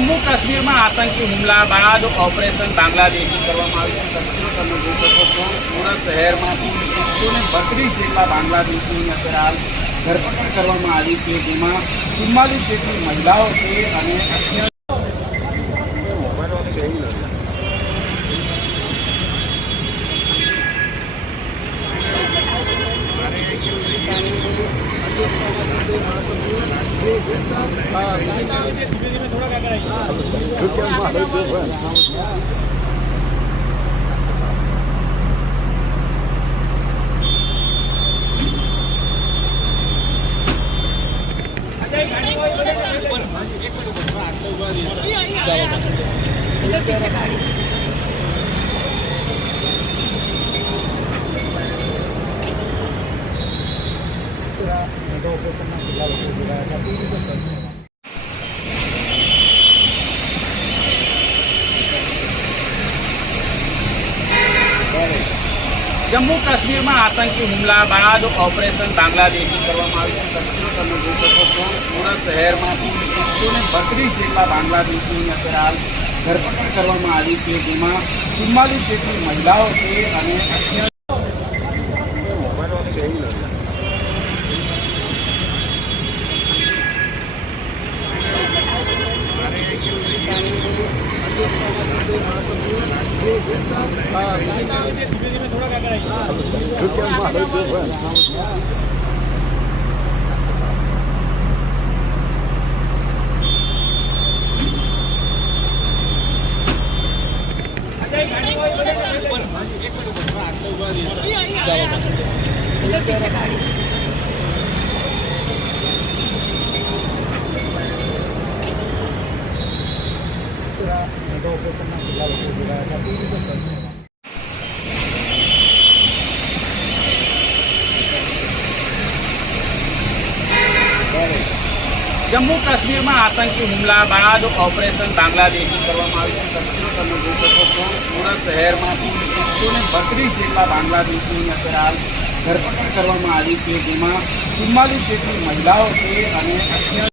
જમ્મુ કાશ્મીરમાં આતંકી હુમલા બાદ ઓપરેશન બાંગ્લાદેશી કરવામાં આવ્યું છે. તમે જોઈ શકો છો સુરત શહેરમાંથી 132 જેટલા બાંગ્લાદેશીની અત્યારે ધરપકડ કરવામાં આવી છે, જેમાં 44 જેટલી મહિલાઓ છે અને અન્ય જમ્મુ કાશ્મીરમાં આતંકી હુમલા બાદ ઓપરેશન બાંગ્લાદેશી કરવામાં આવ્યું છે. તમે જોઈ શકો છો સુરત શહેરમાંથી 132 જેટલા બાંગ્લાદેશીની અત્યારે ધરપકડ કરવામાં આવી છે, જેમાં 44 જેટલી મહિલાઓ છે અને અન્ય જમ્મુ કાશ્મીરમાં આતંકી હુમલા બાદ ઓપરેશન બાંગ્લાદેશી કરવામાં આવ્યું છે. તમે જોઈ શકો છો સુરત શહેરમાંથી 132 જેટલા બાંગ્લાદેશીની અત્યારે ધરપકડ કરવામાં આવી છે, જેમાં 44 જેટલી મહિલાઓ છે અને અન્ય